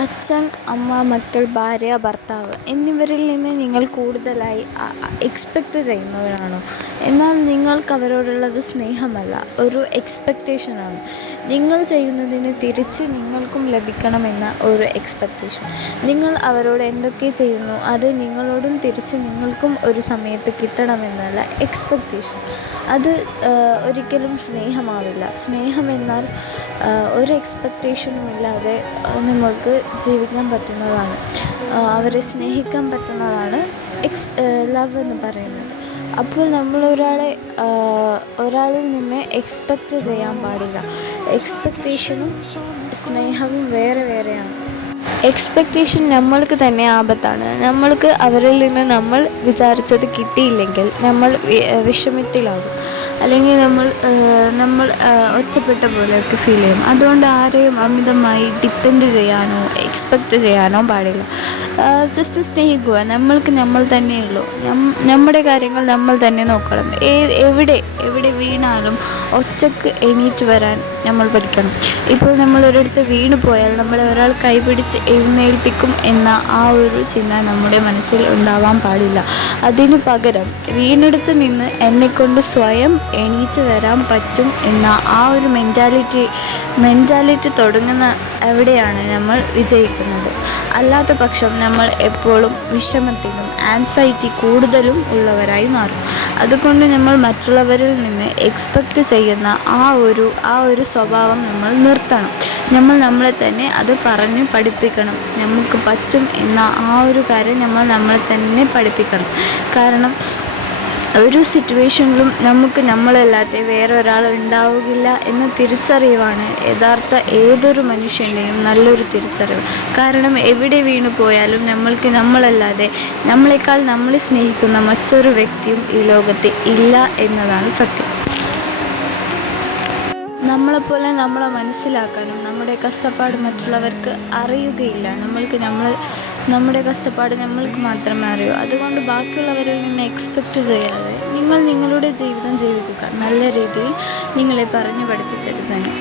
അച്ഛൻ, അമ്മ, മക്കൾ, ഭാര്യ, ഭർത്താവ് എന്നിവരിൽ നിന്ന് നിങ്ങൾ കൂടുതലായി എക്സ്പെക്റ്റ് ചെയ്യുന്നവരാണോ? എന്നാൽ നിങ്ങൾക്കവരോടുള്ളത് സ്നേഹമല്ല, ഒരു എക്സ്പെക്റ്റേഷനാണ്. നിങ്ങൾ ചെയ്യുന്നതിന് തിരിച്ച് നിങ്ങൾക്കും ലഭിക്കണമെന്ന ഒരു എക്സ്പെക്റ്റേഷൻ. നിങ്ങൾ അവരോട് എന്തൊക്കെ ചെയ്യുന്നു അത് നിങ്ങളോടും തിരിച്ച് നിങ്ങൾക്കും ഒരു സമയത്ത് കിട്ടണമെന്നുള്ള എക്സ്പെക്റ്റേഷൻ. അത് ഒരിക്കലും സ്നേഹമാവില്ല. സ്നേഹമെന്നാൽ ഒരു എക്സ്പെക്റ്റേഷനുമില്ലാതെ നമ്മൾക്ക് ജീവിക്കാൻ പറ്റുന്നതാണ്, അവരെ സ്നേഹിക്കാൻ പറ്റുന്നതാണ് ലവ് എന്ന് പറയുന്നത്. അപ്പോൾ നമ്മൾ ഒരാളിൽ നിന്ന് എക്സ്പെക്റ്റ് ചെയ്യാൻ പാടില്ല. എക്സ്പെക്റ്റേഷനും സ്നേഹവും വേറെ വേറെയാണ്. എക്സ്പെക്റ്റേഷൻ നമ്മൾക്ക് തന്നെ ആപത്താണ്. നമ്മൾക്ക് അവരിൽ നിന്ന് നമ്മൾ വിചാരിച്ചത് കിട്ടിയില്ലെങ്കിൽ നമ്മൾ വിഷമത്തിലാകും, അല്ലെങ്കിൽ നമ്മൾ ഒറ്റപ്പെട്ട പോലെയൊക്കെ ഫീൽ ചെയ്യും. അതുകൊണ്ട് ആരെയും അമിതമായി ഡിപ്പെൻഡ് ചെയ്യാനോ എക്സ്പെക്റ്റ് ചെയ്യാനോ പാടില്ല. ജസ്റ്റ് സ്നേഹിക്കുക. നമ്മൾക്ക് നമ്മൾ തന്നെയുള്ളൂ. നമ്മുടെ കാര്യങ്ങൾ നമ്മൾ തന്നെ നോക്കണം. എവിടെ വീണാലും ഒറ്റക്ക് എണീറ്റ് വരാൻ നമ്മൾ പഠിക്കണം. ഇപ്പോൾ നമ്മൾ ഒരിടത്ത് വീണ് പോയാൽ നമ്മളെ ഒരാൾ കൈപിടിച്ച് എഴുന്നേൽപ്പിക്കും എന്ന ആ ഒരു ചിന്ത നമ്മുടെ മനസ്സിൽ ഉണ്ടാവാൻ പാടില്ല. അതിനു പകരം വീണെടുത്ത് നിന്ന് എന്നെക്കൊണ്ട് സ്വയം എണീറ്റ് വരാൻ പറ്റും എന്ന ആ ഒരു മെൻറ്റാലിറ്റി തുടങ്ങുന്ന എവിടെയാണ് നമ്മൾ വിജയിക്കുന്നത്. അല്ലാത്ത പക്ഷം നമ്മൾ എപ്പോഴും വിഷമത്തിലും ആൻസൈറ്റി കൂടുതലും ഉള്ളവരായി മാറും. അതുകൊണ്ട് നമ്മൾ മറ്റുള്ളവരിൽ നിന്ന് എക്സ്പെക്റ്റ് ചെയ്യുന്ന ആ ഒരു സ്വഭാവം നമ്മൾ നിർത്തണം. നമ്മൾ നമ്മളെ തന്നെ അത് പറഞ്ഞ് പഠിപ്പിക്കണം. നമുക്ക് പറ്റും എന്ന ആ ഒരു കാര്യം നമ്മളെ തന്നെ പഠിപ്പിക്കണം. കാരണം ഒരു സിറ്റുവേഷനിലും നമുക്ക് നമ്മളല്ലാതെ വേറെ ഒരാൾ ഉണ്ടാവുകയില്ല എന്ന തിരിച്ചറിവാണ് യഥാർത്ഥ ഏതൊരു മനുഷ്യൻ്റെയും നല്ലൊരു തിരിച്ചറിവ്. കാരണം എവിടെ വീണു പോയാലും നമ്മൾക്ക് നമ്മളല്ലാതെ നമ്മളെക്കാൾ നമ്മളെ സ്നേഹിക്കുന്ന മറ്റൊരു വ്യക്തിയും ഈ ലോകത്ത് ഇല്ല എന്നതാണ് സത്യം. നമ്മളെപ്പോലെ നമ്മളെ മനസ്സിലാക്കാനും നമ്മുടെ കഷ്ടപ്പാട് മറ്റുള്ളവർക്ക് അറിയുകയില്ല. നമ്മുടെ കഷ്ടപ്പാട് നമ്മൾക്ക് മാത്രമേ അറിയൂ. അതുകൊണ്ട് ബാക്കിയുള്ളവരിൽ നിന്ന് എക്സ്പെക്റ്റ് ചെയ്യാതെ നിങ്ങൾ നിങ്ങളുടെ ജീവിതം ജീവിക്കുക. നല്ല രീതിയിൽ നിങ്ങളെ പറഞ്ഞു പഠിപ്പിച്ചത് തന്നെ.